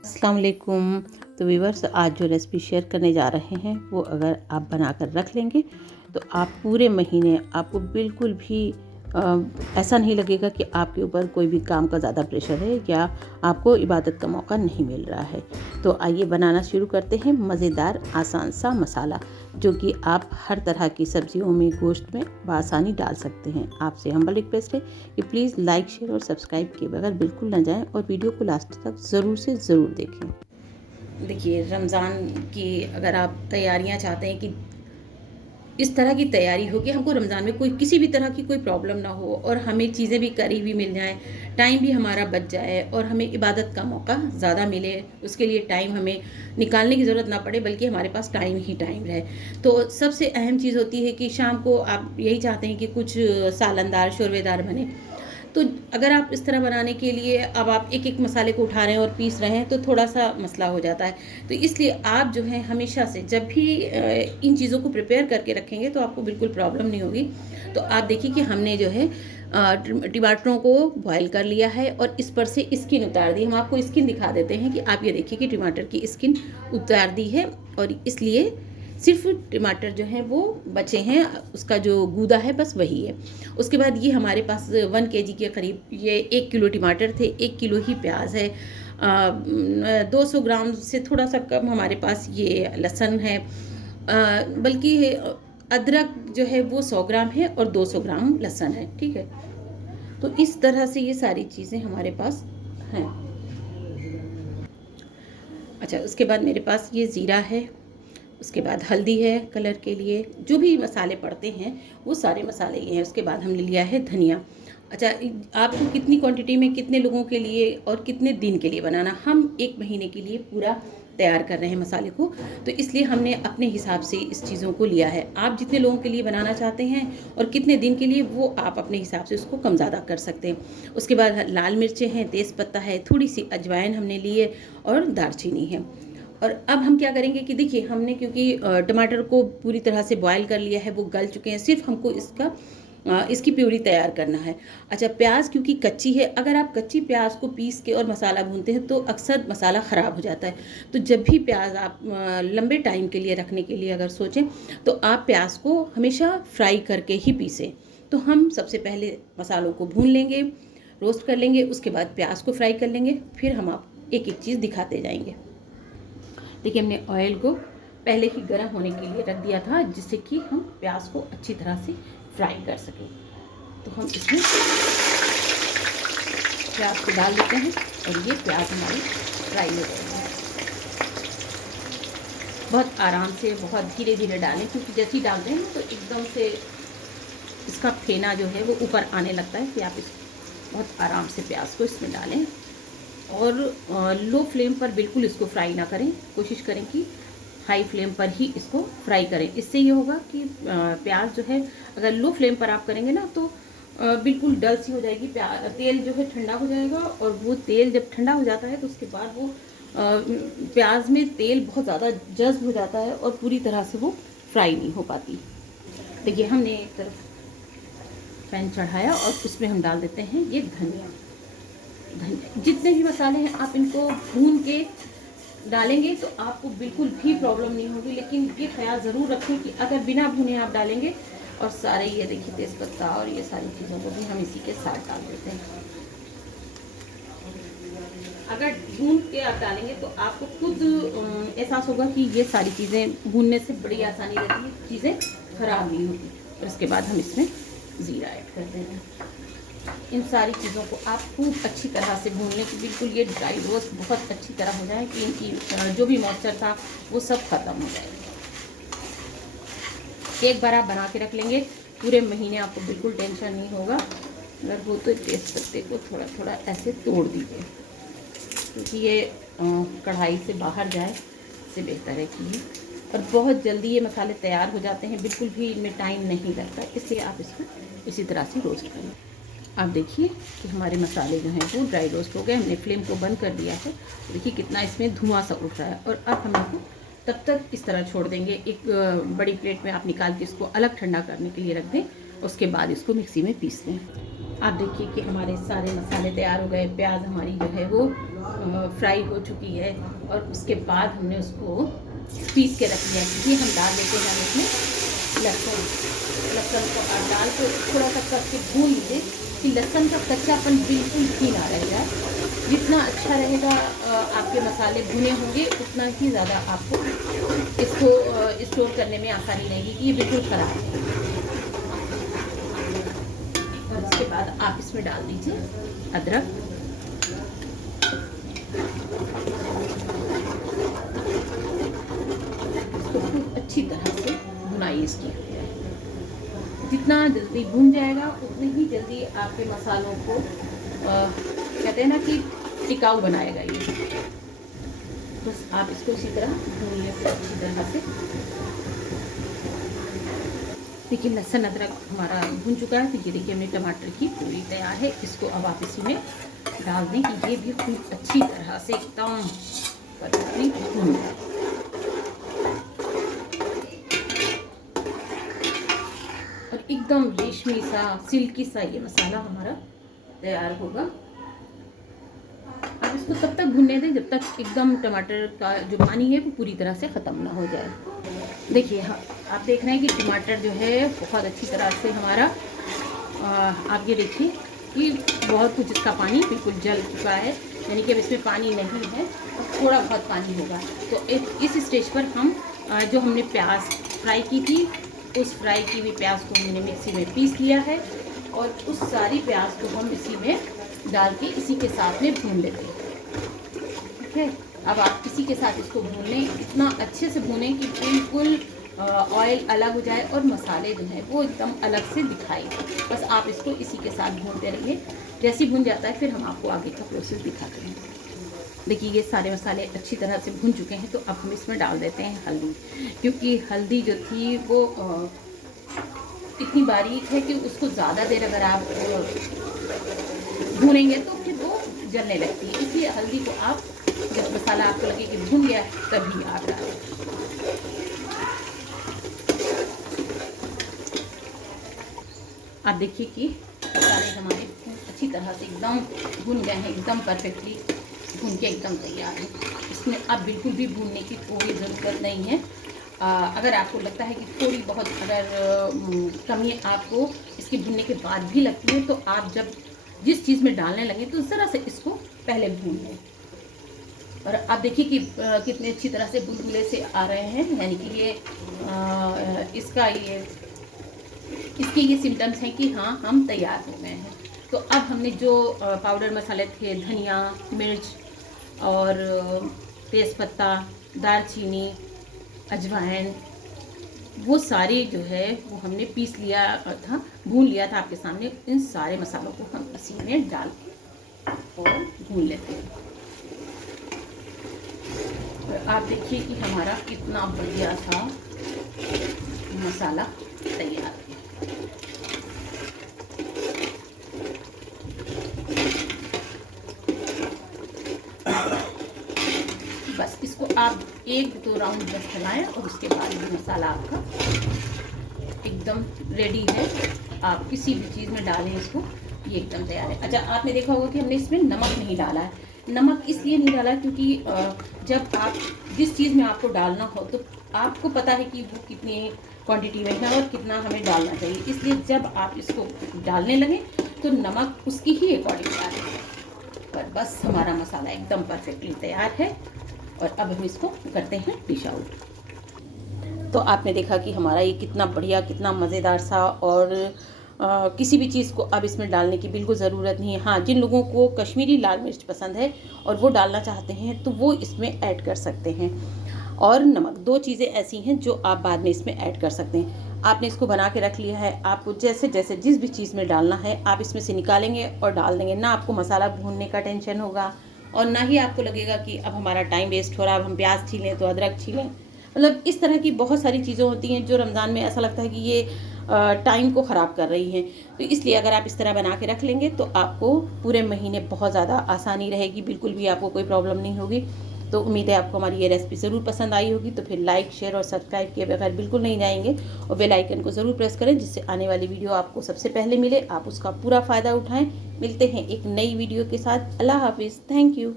अस्सलाम वालेकुम। तो व्यूअर्स, आज जो रेसिपी शेयर करने जा रहे हैं वो अगर आप बना कर रख लेंगे तो आप पूरे महीने आपको बिल्कुल भी ऐसा नहीं लगेगा कि आपके ऊपर कोई भी काम का ज़्यादा प्रेशर है या आपको इबादत का मौका नहीं मिल रहा है। तो आइए बनाना शुरू करते हैं मज़ेदार आसान सा मसाला, जो कि आप हर तरह की सब्जियों में, गोश्त में बआसानी डाल सकते हैं। आपसे हम्बल रिक्वेस्ट है कि प्लीज़ लाइक, शेयर और सब्सक्राइब किए बगैर बिल्कुल ना जाएं और वीडियो को लास्ट तक ज़रूर से ज़रूर देखें। देखिए, रमज़ान की अगर आप तैयारियां चाहते हैं कि इस तरह की तैयारी हो कि हमको रमज़ान में कोई किसी भी तरह की कोई प्रॉब्लम ना हो और हमें चीज़ें भी करी भी मिल जाएं, टाइम भी हमारा बच जाए और हमें इबादत का मौका ज़्यादा मिले, उसके लिए टाइम हमें निकालने की ज़रूरत ना पड़े बल्कि हमारे पास टाइम ही टाइम रहे। तो सबसे अहम चीज़ होती है कि शाम को आप यही चाहते हैं कि कुछ सालनदार, शोरबेदार बने। तो अगर आप इस तरह बनाने के लिए अब आप एक एक मसाले को उठा रहे हैं और पीस रहे हैं तो थोड़ा सा मसला हो जाता है। तो इसलिए आप जो है हमेशा से जब भी इन चीज़ों को प्रिपेयर करके रखेंगे तो आपको बिल्कुल प्रॉब्लम नहीं होगी। तो आप देखिए कि हमने जो है टमाटरों को बॉयल कर लिया है और इस पर से स्किन उतार दी। हम आपको स्किन दिखा देते हैं कि आप ये देखिए कि टमाटर की स्किन उतार दी है और इसलिए सिर्फ टमाटर जो हैं वो बचे हैं, उसका जो गूदा है बस वही है। उसके बाद ये हमारे पास 1 केजी के करीब ये 1 किलो टमाटर थे, 1 किलो ही प्याज है, 200 ग्राम से थोड़ा सा कम हमारे पास ये लहसुन है, बल्कि अदरक जो है वो 100 ग्राम है और 200 ग्राम लहसुन है। ठीक है, तो इस तरह से ये सारी चीज़ें हमारे पास हैं। अच्छा, उसके बाद मेरे पास ये ज़ीरा है, उसके बाद हल्दी है कलर के लिए, जो भी मसाले पड़ते हैं वो सारे मसाले ये हैं। उसके बाद हमने लिया है धनिया। अच्छा, आपको कितनी क्वांटिटी में कितने लोगों के लिए और कितने दिन के लिए बनाना, हम 1 महीने के लिए पूरा तैयार कर रहे हैं मसाले को, तो इसलिए हमने अपने हिसाब से इस चीज़ों को लिया है। आप जितने लोगों के लिए बनाना चाहते हैं और कितने दिन के लिए वो आप अपने हिसाब से उसको कम ज़्यादा कर सकते हैं। उसके बाद लाल मिर्चें हैं, तेज़पत्ता है, थोड़ी सी अजवाइन हमने ली है और दालचीनी है। और अब हम क्या करेंगे कि देखिए, हमने क्योंकि टमाटर को पूरी तरह से बॉयल कर लिया है, वो गल चुके हैं, सिर्फ हमको इसकी प्यूरी तैयार करना है। अच्छा, प्याज क्योंकि कच्ची है, अगर आप कच्ची प्याज को पीस के और मसाला भूनते हैं तो अक्सर मसाला ख़राब हो जाता है। तो जब भी प्याज आप लंबे टाइम के लिए रखने के लिए अगर सोचें तो आप प्याज को हमेशा फ्राई करके ही पीसें। तो हम सबसे पहले मसालों को भून लेंगे, रोस्ट कर लेंगे, उसके बाद प्याज को फ्राई कर लेंगे, फिर हम आप एक एक चीज़ दिखाते जाएंगे। देखिए, हमने ऑयल को पहले ही गर्म होने के लिए रख दिया था जिससे कि हम प्याज को अच्छी तरह से फ्राई कर सकें। तो हम इसमें प्याज को डाल देते हैं और ये प्याज हमारी फ्राई हो जाएगी। बहुत आराम से, बहुत धीरे धीरे डालें, क्योंकि जैसे ही डालते हैं तो एकदम से इसका फेना जो है वो ऊपर आने लगता है। कि आप इस बहुत आराम से प्याज को इसमें डालें और लो फ्लेम पर बिल्कुल इसको फ्राई ना करें, कोशिश करें कि हाई फ्लेम पर ही इसको फ्राई करें। इससे ये होगा कि प्याज जो है अगर लो फ्लेम पर आप करेंगे ना तो बिल्कुल डल सी हो जाएगी। तेल जो है ठंडा हो जाएगा और वो तेल जब ठंडा हो जाता है तो उसके बाद वो प्याज में तेल बहुत ज़्यादा जज्ब हो जाता है और पूरी तरह से वो फ्राई नहीं हो पाती। देखिए, हमने एक तरफ पैन चढ़ाया और उसमें हम डाल देते हैं ये धनिया। जितने भी मसाले हैं आप इनको भून के डालेंगे तो आपको बिल्कुल भी प्रॉब्लम नहीं होगी, लेकिन ये ख्याल ज़रूर रखें कि अगर बिना भुने आप डालेंगे और सारे ये देखिए तेज़पत्ता और ये सारी चीज़ों को भी हम इसी के साथ डाल देते हैं। अगर भून के आप डालेंगे तो आपको खुद एहसास होगा कि ये सारी चीज़ें भूनने से बड़ी आसानी रहती है, चीज़ें ख़राब नहीं होती। और इसके बाद हम इसमें ज़ीरा ऐड करते हैं। इन सारी चीज़ों को आप खूब अच्छी तरह से भून लें कि बिल्कुल ये ड्राई रोस्ट बहुत अच्छी तरह हो जाए कि इनकी जो भी मॉइस्चर था वो सब ख़त्म हो जाए। एक बार आप बना के रख लेंगे, पूरे महीने आपको बिल्कुल टेंशन नहीं होगा। अगर वो तो तेज़पत्ते को थोड़ा थोड़ा ऐसे तोड़ दीजिए, क्योंकि ये कढ़ाई से बाहर जाए इससे बेहतर है कि ये, और बहुत जल्दी ये मसाले तैयार हो जाते हैं, बिल्कुल भी इनमें टाइम नहीं लगता, इसलिए आप इसको इसी तरह से रोस्ट करें। आप देखिए कि हमारे मसाले जो हैं वो ड्राई रोस्ट हो गए। हमने फ्लेम को बंद कर दिया है। देखिए कितना इसमें धुआं सा उठ रहा है। और अब हम इसको तब तक इस तरह छोड़ देंगे। एक बड़ी प्लेट में आप निकाल के इसको अलग ठंडा करने के लिए रख दें, उसके बाद इसको मिक्सी में पीस लें। आप देखिए कि हमारे सारे मसाले तैयार हो गए। प्याज हमारी जो है वो फ्राई हो चुकी है और उसके बाद हमने उसको पीस के रख लिया, क्योंकि हम डाल देते हैं इसमें लहसुन। लहसुन को आप डाल के थोड़ा सा करके भून लीजिए कि लहसुन का कच्चापन बिल्कुल भी ना रह जाए। जितना अच्छा रहेगा आपके मसाले भुने होंगे, उतना ही ज़्यादा आपको इसको स्टोर करने में आसानी रहेगी कि ये बिल्कुल ख़राब है। और उसके बाद आप इसमें डाल दीजिए अदरक। इसको खूब अच्छी तरह से भुनाई इसकी। जितना जल्दी भून जाएगा उतनी ही जल्दी आपके मसालों को कहते हैं ना कि टिकाऊ बनाएगा ये। बस आप इसको इसी तरह भूनिए अच्छी तरह से। देखिए लहसुन अदरक हमारा भून चुका है। तो ये देखिए हमने टमाटर की प्यूरी तैयार है। इसको अब आप इसी में डाल दें कि ये भी खूब अच्छी तरह से एकदम परफेक्टली भून जाए। और एकदम रेशमी सा सिल्की सा ये मसाला हमारा तैयार होगा। अब इसको तब तक भूनने दें जब तक एकदम टमाटर का जो पानी है वो पूरी तरह से ख़त्म ना हो जाए। देखिए हाँ, आप देख रहे हैं कि टमाटर जो है बहुत अच्छी तरह से हमारा आप ये देखिए कि बहुत कुछ इसका पानी बिल्कुल जल चुका है, यानी कि अब इसमें पानी नहीं है और थोड़ा बहुत पानी होगा। तो इस स्टेज पर हम जो हमने प्याज फ्राई की थी, उस फ्राई की हुई प्याज को हमने मिक्सी में पीस लिया है और उस सारी प्याज को हम इसी में डाल के इसी के साथ में भून लेते हैं। ठीक है, अब आप इसी के साथ इसको भून लें, इतना अच्छे से भूनें कि बिल्कुल ऑयल अलग हो जाए और मसाले जो हैं वो एकदम अलग से दिखाई। बस आप इसको इसी के साथ भूनते रहिए। जैसे ही भून जाता है फिर हम आपको आगे का प्रोसेस दिखाते हैं। देखिए ये सारे मसाले अच्छी तरह से भून चुके हैं। तो अब हम इसमें डाल देते हैं हल्दी, क्योंकि हल्दी जो थी वो इतनी बारीक है कि उसको ज़्यादा देर अगर आप भूनेंगे तो फिर वो जलने लगती है। इसलिए हल्दी को आप जब मसाला आपको लगे कि भून गया तभी आप डालें। आप देखिए कि मसाले हमारे अच्छी तरह से एकदम भून गए हैं, एकदम परफेक्टली भून के एकदम तैयार है। इसमें अब बिल्कुल भी भूनने की कोई ज़रूरत नहीं है। अगर आपको लगता है कि थोड़ी बहुत अगर कमी आपको इसके भूनने के बाद भी लगती है, तो आप जब जिस चीज़ में डालने लगे तो ज़रा से इसको पहले भून लें। और आप देखिए कि कितने अच्छी तरह से बुलबुले से आ रहे हैं, यानी कि ये इसके ये सिम्टम्स हैं कि हाँ हम तैयार हो गए हैं। तो अब हमने जो पाउडर मसाले थे, धनिया, मिर्च और तेज़पत्ता, दालचीनी, अजवाइन, वो सारे जो है वो हमने पीस लिया था, भून लिया था आपके सामने। इन सारे मसालों को हम इसी में डाल और भून लेते हैं। और आप देखिए कि हमारा कितना बढ़िया सा मसाला तैयार है। बस इसको आप 1-2 राउंड बस चलाएं और उसके बाद ये मसाला आपका एकदम रेडी है। आप किसी भी चीज़ में डालें इसको, ये एकदम तैयार है। अच्छा, आपने देखा होगा कि हमने इसमें नमक नहीं डाला है। नमक इसलिए नहीं डाला क्योंकि जब आप जिस चीज़ में आपको डालना हो तो आपको पता है कि वो कितनी क्वांटिटी में है और कितना हमें डालना चाहिए। इसलिए जब आप इसको डालने लगें तो नमक उसकी ही अकॉर्डिंग डालें। पर बस हमारा मसाला एकदम परफेक्टली तैयार है और अब हम इसको करते हैं डिश आउट। तो आपने देखा कि हमारा ये कितना बढ़िया, कितना मज़ेदार सा, और किसी भी चीज़ को अब इसमें डालने की बिल्कुल ज़रूरत नहीं है। हाँ, जिन लोगों को कश्मीरी लाल मिर्च पसंद है और वो डालना चाहते हैं तो वो इसमें ऐड कर सकते हैं। और नमक, 2 चीज़ें ऐसी हैं जो आप बाद में इसमें ऐड कर सकते हैं। आपने इसको बना के रख लिया है, आपको जैसे जैसे जिस भी चीज़ में डालना है आप इसमें से निकालेंगे और डाल देंगे। ना आपको मसाला भूनने का टेंशन होगा और ना ही आपको लगेगा कि अब हमारा टाइम वेस्ट हो रहा है, अब हम प्याज छीलें तो अदरक छीलें। मतलब इस तरह की बहुत सारी चीज़ें होती हैं जो रमज़ान में ऐसा लगता है कि ये टाइम को ख़राब कर रही हैं। तो इसलिए अगर आप इस तरह बना के रख लेंगे तो आपको पूरे महीने बहुत ज़्यादा आसानी रहेगी, बिल्कुल भी आपको कोई प्रॉब्लम नहीं होगी। तो उम्मीद है आपको हमारी ये रेसिपी ज़रूर पसंद आई होगी। तो फिर लाइक, शेयर और सब्सक्राइब किए बगैर बिल्कुल नहीं जाएंगे और बेल आइकन को ज़रूर प्रेस करें, जिससे आने वाली वीडियो आपको सबसे पहले मिले, आप उसका पूरा फ़ायदा उठाएँ। मिलते हैं एक नई वीडियो के साथ। अल्लाह हाफिज़। Thank you.